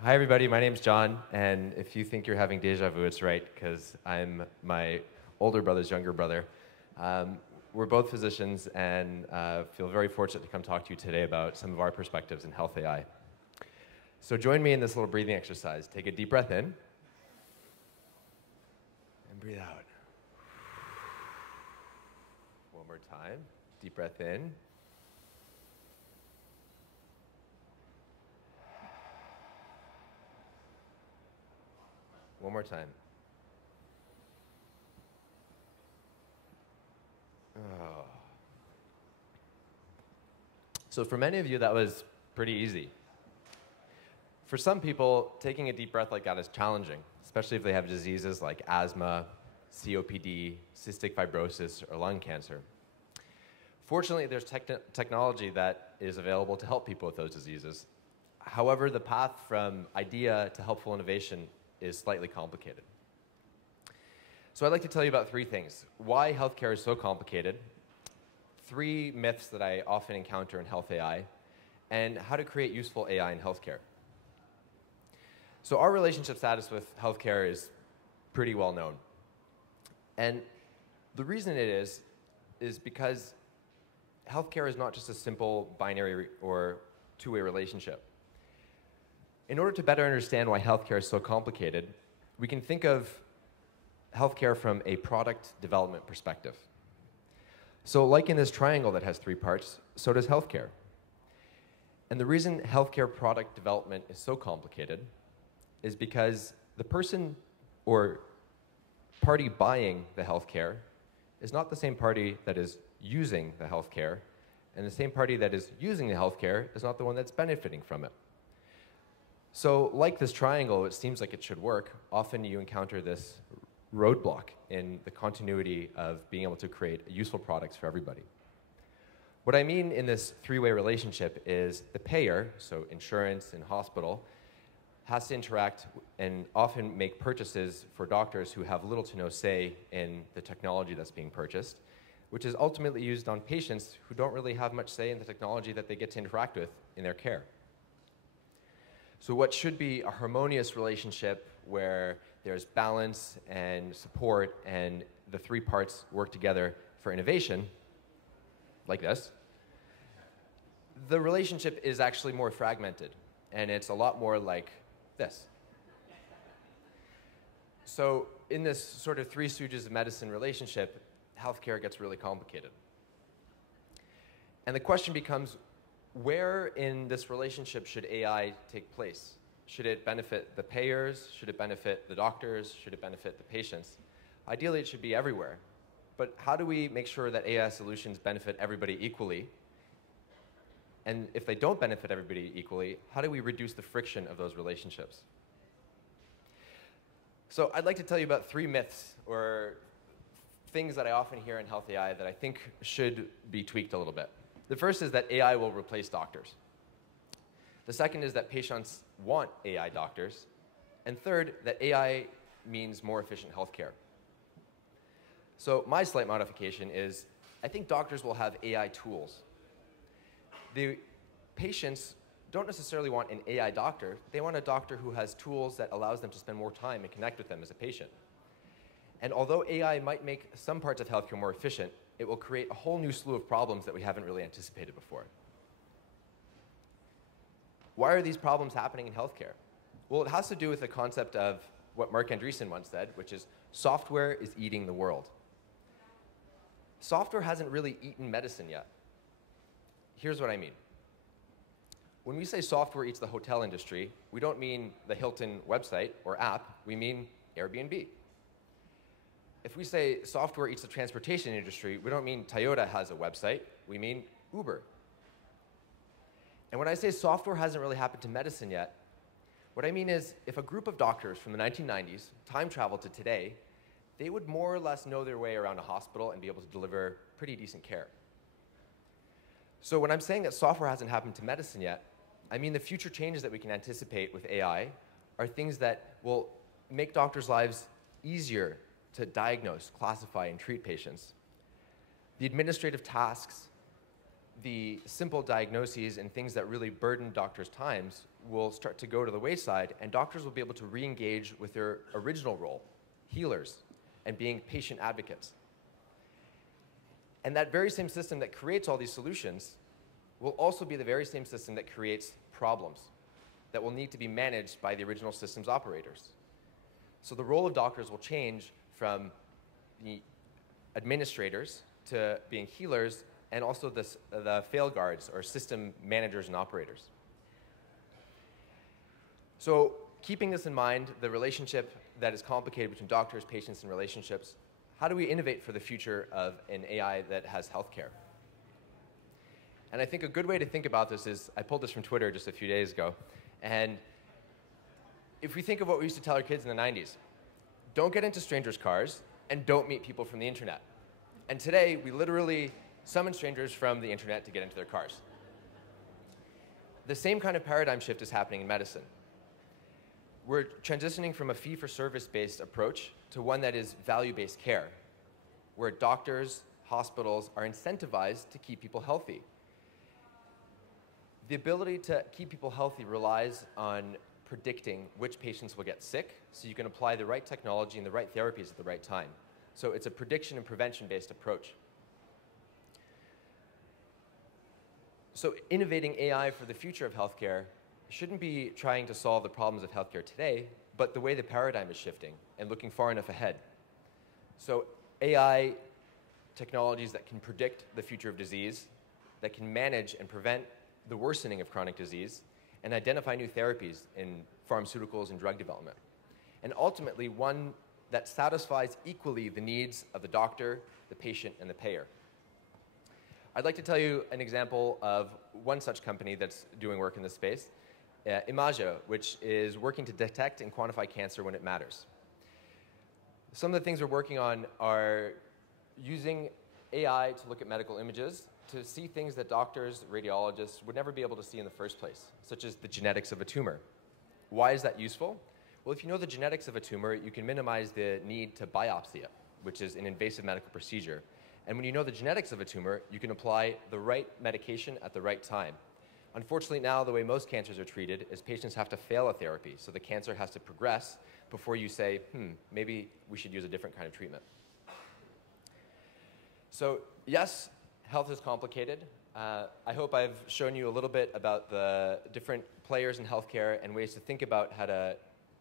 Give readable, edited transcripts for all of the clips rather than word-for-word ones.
Hi, everybody. My name's John, and if you think you're having deja vu, it's right, because I'm my older brother's younger brother. We're both physicians and feel very fortunate to come talk to you today about some of our perspectives in health AI. So join me in this little breathing exercise. Take a deep breath in, and breathe out. One more time. Deep breath in. One more time. Oh. So for many of you, that was pretty easy. For some people, taking a deep breath like that is challenging, especially if they have diseases like asthma, COPD, cystic fibrosis, or lung cancer. Fortunately, there's technology that is available to help people with those diseases. However, the path from idea to helpful innovation is slightly complicated. So I'd like to tell you about three things: why healthcare is so complicated, three myths that I often encounter in health AI, and how to create useful AI in healthcare. So our relationship status with healthcare is pretty well known. And the reason it is because healthcare is not just a simple binary or two-way relationship. In order to better understand why healthcare is so complicated, we can think of healthcare from a product development perspective. So like in this triangle that has three parts, so does healthcare. And the reason healthcare product development is so complicated is because the person or party buying the healthcare is not the same party that is using the healthcare, and the same party that is using the healthcare is not the one that's benefiting from it. So like this triangle, it seems like it should work. Often you encounter this roadblock in the continuity of being able to create useful products for everybody. What I mean in this three-way relationship is the payer, so insurance and hospital, has to interact and often make purchases for doctors who have little to no say in the technology that's being purchased, which is ultimately used on patients who don't really have much say in the technology that they get to interact with in their care. So what should be a harmonious relationship where there's balance and support and the three parts work together for innovation, like this, the relationship is actually more fragmented, and it's a lot more like this. So in this sort of three stooges of medicine relationship, healthcare gets really complicated. And the question becomes, where in this relationship should AI take place? Should it benefit the payers? Should it benefit the doctors? Should it benefit the patients? Ideally, it should be everywhere. But how do we make sure that AI solutions benefit everybody equally? And if they don't benefit everybody equally, how do we reduce the friction of those relationships? So I'd like to tell you about three myths or things that I often hear in health AI that I think should be tweaked a little bit. The first is that AI will replace doctors. The second is that patients want AI doctors. And third, that AI means more efficient healthcare. So my slight modification is, I think doctors will have AI tools. The patients don't necessarily want an AI doctor. They want a doctor who has tools that allows them to spend more time and connect with them as a patient. And although AI might make some parts of healthcare more efficient, it will create a whole new slew of problems that we haven't really anticipated before. Why are these problems happening in healthcare? Well, it has to do with the concept of what Mark Andreessen once said, which is software is eating the world. Software hasn't really eaten medicine yet. Here's what I mean. When we say software eats the hotel industry, we don't mean the Hilton website or app, we mean Airbnb. If we say software eats the transportation industry, we don't mean Toyota has a website, we mean Uber. And when I say software hasn't really happened to medicine yet, what I mean is if a group of doctors from the 1990s time traveled to today, they would more or less know their way around a hospital and be able to deliver pretty decent care. So when I'm saying that software hasn't happened to medicine yet, I mean the future changes that we can anticipate with AI are things that will make doctors' lives easier to diagnose, classify, and treat patients. The administrative tasks the simple diagnoses and things that really burden doctors' times will start to go to the wayside, and doctors will be able to re-engage with their original role, healers, and being patient advocates. And that very same system that creates all these solutions will also be the very same system that creates problems that will need to be managed by the original systems operators. So the role of doctors will change from the administrators to being healers, and also the fail guards, or system managers and operators. So keeping this in mind, the relationship that is complicated between doctors, patients, and relationships, how do we innovate for the future of an AI that has healthcare? And I think a good way to think about this is, I pulled this from Twitter just a few days ago, and if we think of what we used to tell our kids in the 90s, don't get into strangers' cars and don't meet people from the internet. And today, we literally summon strangers from the internet to get into their cars. The same kind of paradigm shift is happening in medicine. We're transitioning from a fee-for-service-based approach to one that is value-based care, where doctors, hospitals are incentivized to keep people healthy. The ability to keep people healthy relies on predicting which patients will get sick, so you can apply the right technology and the right therapies at the right time. So it's a prediction and prevention-based approach. So innovating AI for the future of healthcare shouldn't be trying to solve the problems of healthcare today, but the way the paradigm is shifting and looking far enough ahead. So AI technologies that can predict the future of disease, that can manage and prevent the worsening of chronic disease, and identify new therapies in pharmaceuticals and drug development. And ultimately, one that satisfies equally the needs of the doctor, the patient, and the payer. I'd like to tell you an example of one such company that's doing work in this space, Imago, which is working to detect and quantify cancer when it matters. Some of the things we're working on are using AI to look at medical images to see things that doctors, radiologists would never be able to see in the first place, such as the genetics of a tumor. Why is that useful? Well, if you know the genetics of a tumor, you can minimize the need to biopsy it, which is an invasive medical procedure. And when you know the genetics of a tumor, you can apply the right medication at the right time. Unfortunately, now the way most cancers are treated is patients have to fail a therapy, so the cancer has to progress before you say, maybe we should use a different kind of treatment. So yes, health is complicated. I hope I've shown you a little bit about the different players in healthcare and ways to think about how to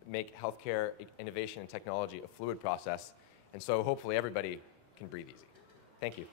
make healthcare innovation and technology a fluid process. And so hopefully everybody can breathe easy. Thank you.